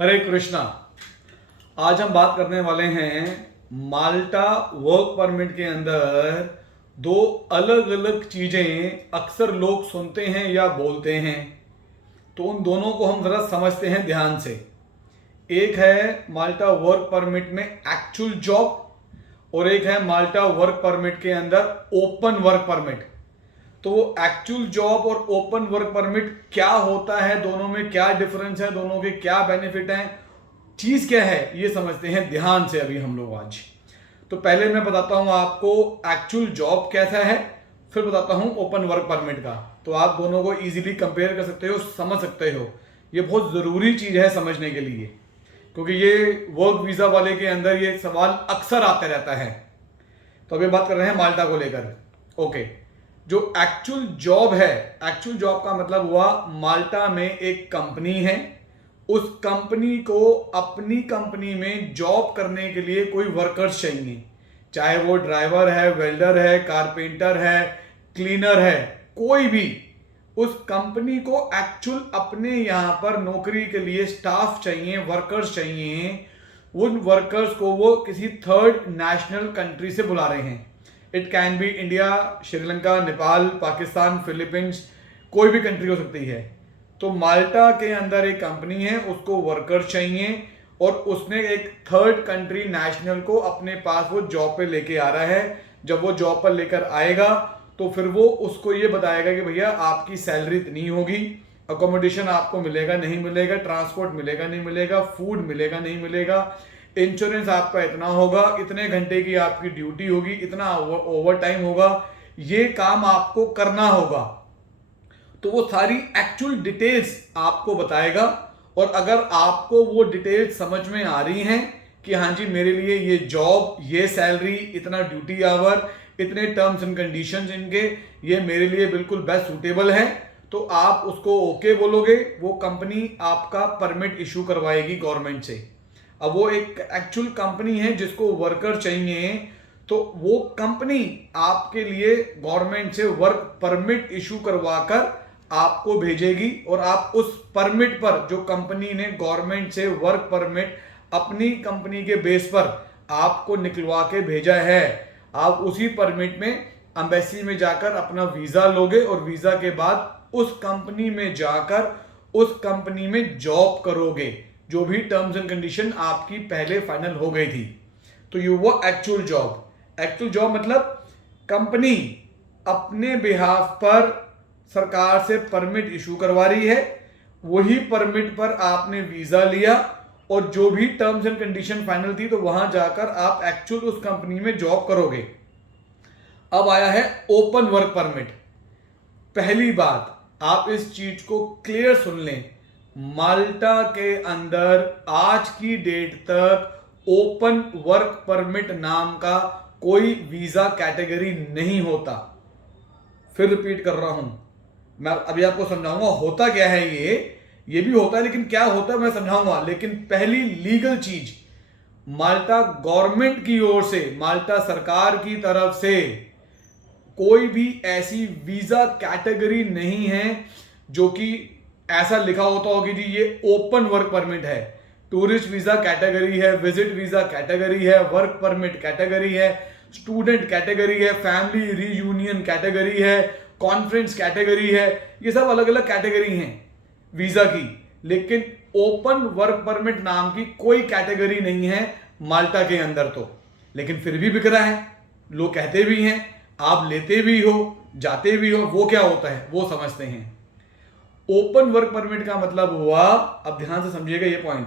हरे कृष्णा। आज हम बात करने वाले हैं माल्टा वर्क परमिट के अंदर दो अलग अलग चीजें अक्सर लोग सुनते हैं या बोलते हैं, तो उन दोनों को हम जरा समझते हैं ध्यान से। एक है माल्टा वर्क परमिट में एक्चुअल जॉब और एक है माल्टा वर्क परमिट के अंदर ओपन वर्क परमिट। तो वो एक्चुअल जॉब और ओपन वर्क परमिट क्या होता है, दोनों में क्या डिफरेंस है, दोनों के क्या बेनिफिट हैं, चीज क्या है, ये समझते हैं ध्यान से अभी हम लोग आज। तो पहले मैं बताता हूं आपको एक्चुअल जॉब कैसा है, फिर बताता हूं ओपन वर्क परमिट का। तो आप दोनों को इजीली कंपेयर कर सकते हो, समझ सकते हो। ये बहुत जरूरी चीज है समझने के लिए, क्योंकि ये वर्क वीजा वाले के अंदर ये सवाल अक्सर आते रहता है। तो अभी बात कर रहे हैं माल्टा को लेकर। ओके, जो एक्चुअल जॉब है, एक्चुअल जॉब का मतलब हुआ माल्टा में एक कंपनी है, उस कंपनी को अपनी कंपनी में जॉब करने के लिए कोई वर्कर्स चाहिए, चाहे वो ड्राइवर है, वेल्डर है, कारपेंटर है, क्लीनर है, कोई भी। उस कंपनी को एक्चुअल अपने यहां पर नौकरी के लिए स्टाफ चाहिए, वर्कर्स चाहिए। उन वर्कर्स को वो किसी थर्ड नेशनल कंट्री से बुला रहे हैं। It can be India, Sri Lanka, Nepal, Pakistan, Philippines, कोई भी कंट्री हो सकती है। तो माल्टा के अंदर एक कंपनी है, उसको वर्कर चाहिए और उसने एक थर्ड कंट्री नेशनल को अपने पास वो जॉब पे लेके आ रहा है। जब वो जॉब पर लेकर आएगा तो फिर वो उसको ये बताएगा कि भैया आपकी सैलरी इतनी होगी, अकोमोडेशन आपको मिलेगा नहीं मिलेगा, ट्रांसपोर्ट मिलेगा नहीं मिलेगा, फूड मिलेगा नहीं मिलेगा, इंश्योरेंस आपका इतना होगा, इतने घंटे की आपकी ड्यूटी होगी, इतना ओवर टाइम होगा, ये काम आपको करना होगा। तो वो सारी एक्चुअल डिटेल्स आपको बताएगा। और अगर आपको वो डिटेल्स समझ में आ रही हैं कि हाँ जी मेरे लिए ये जॉब, ये सैलरी, इतना ड्यूटी आवर, इतने टर्म्स एंड कंडीशंस इनके, ये मेरे लिए बिल्कुल बेस्ट सूटेबल है, तो आप उसको ओके बोलोगे। वो कंपनी आपका परमिट इशू करवाएगी गवर्नमेंट से। अब वो एक एक्चुअल कंपनी है जिसको वर्कर चाहिए, तो वो कंपनी आपके लिए गवर्नमेंट से वर्क परमिट इशू करवाकर आपको भेजेगी और आप उस परमिट पर, जो कंपनी ने गवर्नमेंट से वर्क परमिट अपनी कंपनी के बेस पर आपको निकलवा के भेजा है, आप उसी परमिट में एम्बेसी में जाकर अपना वीजा लोगे और वीजा के बाद उस कंपनी में जाकर उस कंपनी में जॉब करोगे, जो भी टर्म्स एंड कंडीशन आपकी पहले फाइनल हो गई थी। तो ये वो एक्चुअल जॉब। एक्चुअल जॉब मतलब कंपनी अपने बिहाफ पर सरकार से परमिट इशू करवा रही है, वही परमिट पर आपने वीजा लिया और जो भी टर्म्स एंड कंडीशन फाइनल थी तो वहां जाकर आप एक्चुअल उस कंपनी में जॉब करोगे। अब आया है ओपन वर्क परमिट। पहली बात, आप इस चीज को क्लियर सुन लें, माल्टा के अंदर आज की डेट तक ओपन वर्क परमिट नाम का कोई वीजा कैटेगरी नहीं होता। फिर रिपीट कर रहा हूं, मैं अभी आपको समझाऊंगा होता क्या है। ये भी होता है, लेकिन क्या होता है मैं समझाऊंगा। लेकिन पहली लीगल चीज, माल्टा गवर्नमेंट की ओर से, माल्टा सरकार की तरफ से कोई भी ऐसी वीजा कैटेगरी नहीं है जो कि ऐसा लिखा होता हो कि जी ये ओपन वर्क परमिट है। टूरिस्ट वीजा कैटेगरी है, विजिट वीजा कैटेगरी है, वर्क परमिट कैटेगरी है, स्टूडेंट कैटेगरी है, फैमिली रीयूनियन कैटेगरी है, कॉन्फ्रेंस कैटेगरी है, ये सब अलग अलग कैटेगरी हैं वीजा की। लेकिन ओपन वर्क परमिट नाम की कोई कैटेगरी नहीं है माल्टा के अंदर। तो लेकिन फिर भी बिक रहा है, लोग कहते भी हैं, आप लेते भी हो, जाते भी हो। वो क्या होता है वो समझते हैं। ओपन वर्क परमिट का मतलब हुआ, अब ध्यान से समझिएगा ये पॉइंट,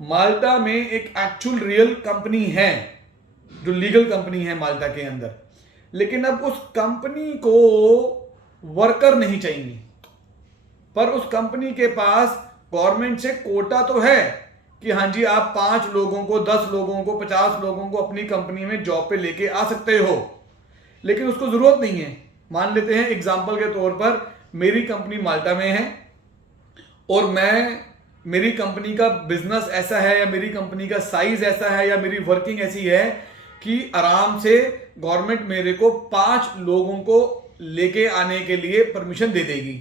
माल्टा में एक एक्चुअल रियल कंपनी है, जो लीगल कंपनी है माल्टा के अंदर, लेकिन अब उस कंपनी को वर्कर नहीं चाहिए, पर उस कंपनी के पास गवर्नमेंट से कोटा तो है कि हाँ जी आप 5 लोगों को, 10 लोगों को, 50 लोगों को अपनी कंपनी में जॉब पे लेके आ सकते हो, लेकिन उसको जरूरत नहीं है। मान लेते हैं एग्जांपल के तौर पर, मेरी कंपनी माल्टा में है और मेरी कंपनी का बिजनेस ऐसा है, या मेरी कंपनी का साइज ऐसा है, या मेरी वर्किंग ऐसी है कि आराम से गवर्नमेंट मेरे को 5 लोगों को लेके आने के लिए परमिशन दे देगी।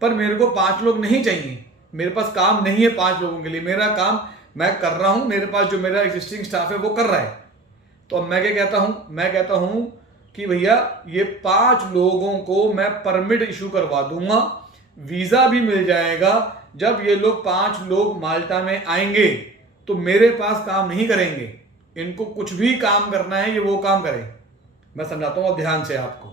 पर मेरे को 5 लोग नहीं चाहिए, मेरे पास काम नहीं है 5 लोगों के लिए, मेरा काम मैं कर रहा हूं, मेरे पास जो मेरा एग्जिस्टिंग स्टाफ है वो कर रहा है। तो अब मैं क्या कहता हूं, मैं कहता हूं कि भैया ये 5 लोगों को मैं परमिट इशू करवा दूंगा, वीजा भी मिल जाएगा। जब ये लोग 5 लोग माल्टा में आएंगे तो मेरे पास काम नहीं करेंगे, इनको कुछ भी काम करना है ये वो काम करें। मैं समझाता हूं अब ध्यान से आपको।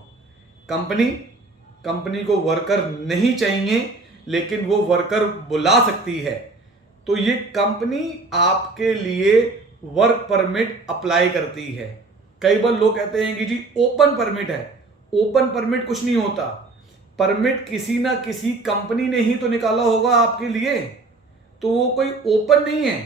कंपनी को वर्कर नहीं चाहिए, लेकिन वो वर्कर बुला सकती है। तो ये कंपनी आपके लिए वर्क परमिट अप्लाई करती है। कई बार लोग कहते हैं कि जी ओपन परमिट है। ओपन परमिट कुछ नहीं होता, परमिट किसी ना किसी कंपनी ने ही तो निकाला होगा आपके लिए, तो वो कोई ओपन नहीं है,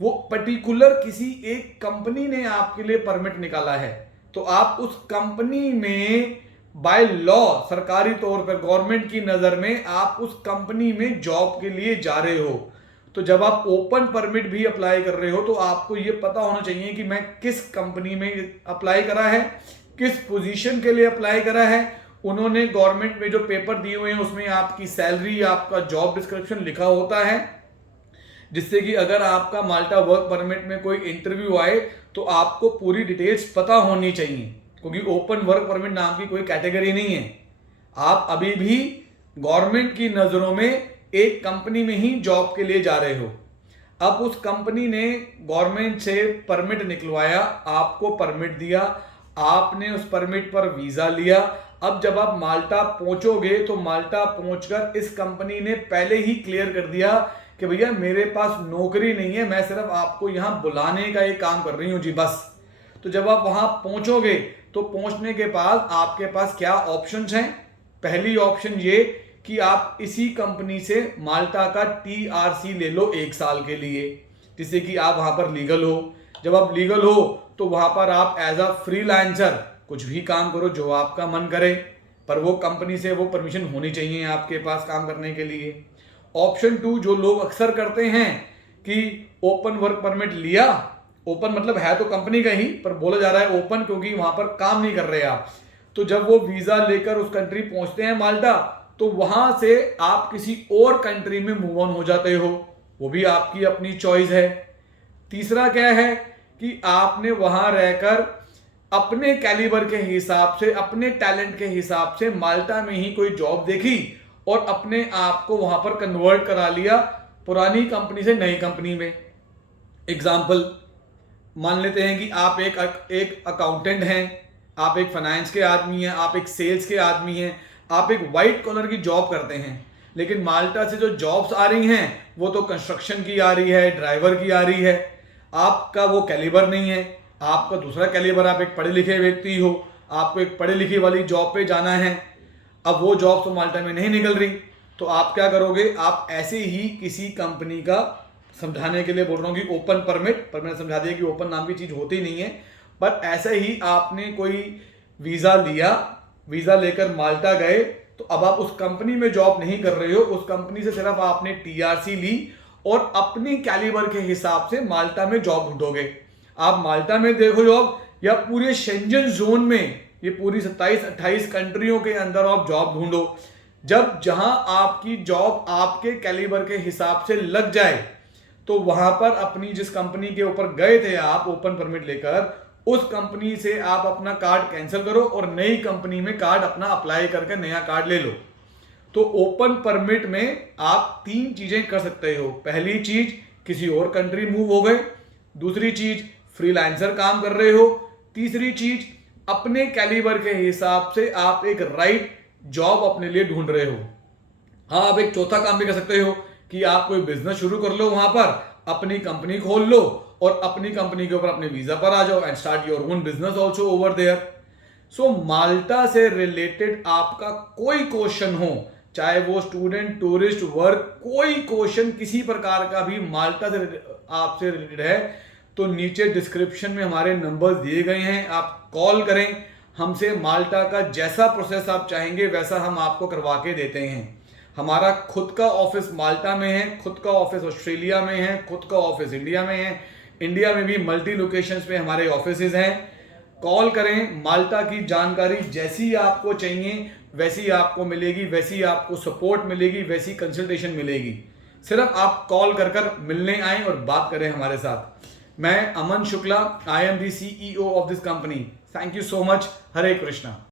वो पर्टिकुलर किसी एक कंपनी ने आपके लिए परमिट निकाला है। तो आप उस कंपनी में बाय लॉ, सरकारी तौर पर गवर्नमेंट की नजर में आप उस कंपनी में जॉब के लिए जा रहे हो। तो जब आप ओपन परमिट भी अप्लाई कर रहे हो तो आपको यह पता होना चाहिए कि मैं किस कंपनी में अप्लाई करा है, किस पोजीशन के लिए अप्लाई करा है। उन्होंने गवर्नमेंट में जो पेपर दिए हुए हैं उसमें आपकी सैलरी, आपका जॉब डिस्क्रिप्शन लिखा होता है, जिससे कि अगर आपका माल्टा वर्क परमिट में कोई इंटरव्यू आए तो आपको पूरी डिटेल्स पता होनी चाहिए, क्योंकि ओपन वर्क परमिट नाम की कोई कैटेगरी नहीं है। आप अभी भी गवर्नमेंट की नजरों में एक कंपनी में ही जॉब के लिए जा रहे हो। अब उस कंपनी ने गवर्नमेंट से परमिट निकलवाया, आपको परमिट दिया, आपने उस परमिट पर वीजा लिया। अब जब आप माल्टा पहुंचोगे तो माल्टा पहुंचकर इस कंपनी ने पहले ही क्लियर कर दिया कि भैया मेरे पास नौकरी नहीं है, मैं सिर्फ आपको यहां बुलाने का एक काम कर रही हूं जी बस। तो जब आप वहां पहुंचोगे तो पहुंचने के बाद आपके पास क्या ऑप्शंस हैं। पहली ऑप्शन ये कि आप इसी कंपनी से माल्टा का TRC ले लो 1 साल के लिए, जिससे कि आप वहां पर लीगल हो। जब आप लीगल हो तो वहां पर आप एज अ फ्रीलांसर कुछ भी काम करो जो आपका मन करे, पर वो कंपनी से वो परमिशन होनी चाहिए आपके पास काम करने के लिए। ऑप्शन 2 जो लोग अक्सर करते हैं कि ओपन वर्क परमिट लिया, ओपन मतलब है तो कंपनी का ही, पर बोला जा रहा है ओपन क्योंकि वहां पर काम नहीं कर रहे आप। तो जब वो वीजा लेकर उस कंट्री पहुंचते हैं माल्टा, तो वहां से आप किसी और कंट्री में मूव ऑन हो जाते हो, वो भी आपकी अपनी चॉइस है। तीसरा क्या है कि आपने वहां रहकर अपने कैलिबर के हिसाब से, अपने टैलेंट के हिसाब से माल्टा में ही कोई जॉब देखी और अपने आप को वहां पर कन्वर्ट करा लिया पुरानी कंपनी से नई कंपनी में। एग्जाम्पल मान लेते हैं कि आप एक अकाउंटेंट हैं, आप एक फाइनेंस के आदमी हैं, आप एक सेल्स के आदमी हैं, आप एक वाइट कॉलर की जॉब करते हैं, लेकिन माल्टा से जो जॉब्स आ रही हैं वो तो कंस्ट्रक्शन की आ रही है, ड्राइवर की आ रही है। आपका वो कैलिबर नहीं है, आपका दूसरा कैलिबर, आप एक पढ़े लिखे व्यक्ति हो, आपको एक पढ़े लिखे वाली जॉब पे जाना है। अब वो जॉब तो माल्टा में नहीं निकल रही, तो आप क्या करोगे, आप ऐसे ही किसी कंपनी का, समझाने के लिए बोल रहा हूँ कि ओपन परमिट, पर मैंने समझा दिया कि ओपन नाम की चीज होती नहीं है, पर ऐसे ही आपने कोई वीजा लिया, वीजा लेकर माल्टा गए, तो अब आप उस कंपनी में जॉब नहीं कर रहे हो, उस कंपनी से सिर्फ आपने TRC ली और अपनी कैलिबर के हिसाब से माल्टा में जॉब ढूंढोगे। आप माल्टा में देखो जॉब, या पूरे शेंजन जोन में, ये पूरी 27-28 कंट्रियों के अंदर आप जॉब ढूंढो। जब जहां आपकी जॉब आपके कैलिबर के हिसाब से लग जाए तो वहां पर अपनी जिस कंपनी के ऊपर गए थे आप ओपन परमिट लेकर, उस कंपनी से आप अपना कार्ड कैंसिल करो और नई कंपनी में कार्ड अपना अप्लाई करके नया कार्ड ले लो। तो ओपन परमिट में आप 3 चीजें कर सकते हो। पहली चीज, किसी और कंट्री मूव हो गए। दूसरी चीज, फ्रीलांसर काम कर रहे हो। तीसरी चीज, अपने कैलिबर के हिसाब से आप एक राइट जॉब अपने लिए ढूंढ रहे हो। हाँ, आप एक चौथा काम भी कर सकते हो कि आप कोई बिजनेस शुरू कर लो, वहां पर अपनी कंपनी खोल लो और अपनी कंपनी के ऊपर अपने वीजा पर आ जाओ and start your own business also over there. So Malta से रिलेटेड आपका कोई क्वेश्चन हो, चाहे वो स्टूडेंट, टूरिस्ट, वर्क, कोई क्वेश्चन किसी प्रकार का भी माल्टा से आपसे रिलेटेड है, तो नीचे डिस्क्रिप्शन में हमारे नंबर्स दिए गए हैं, आप कॉल करें हमसे। माल्टा का जैसा प्रोसेस आप चाहेंगे वैसा हम आपको करवा के देते हैं। हमारा खुद का ऑफिस माल्टा में है, खुद का ऑफिस ऑस्ट्रेलिया में है, खुद का ऑफिस इंडिया में है, इंडिया में भी मल्टी लोकेशंस पे हमारे ऑफिसेज हैं। कॉल करें, माल्टा की जानकारी जैसी आपको चाहिए वैसी आपको मिलेगी, वैसी आपको सपोर्ट मिलेगी, वैसी कंसल्टेशन मिलेगी। सिर्फ आप कॉल कर कर मिलने आए और बात करें हमारे साथ। मैं Aman Shukla, I am the CEO of this company. Thank you so much. Hare Krishna.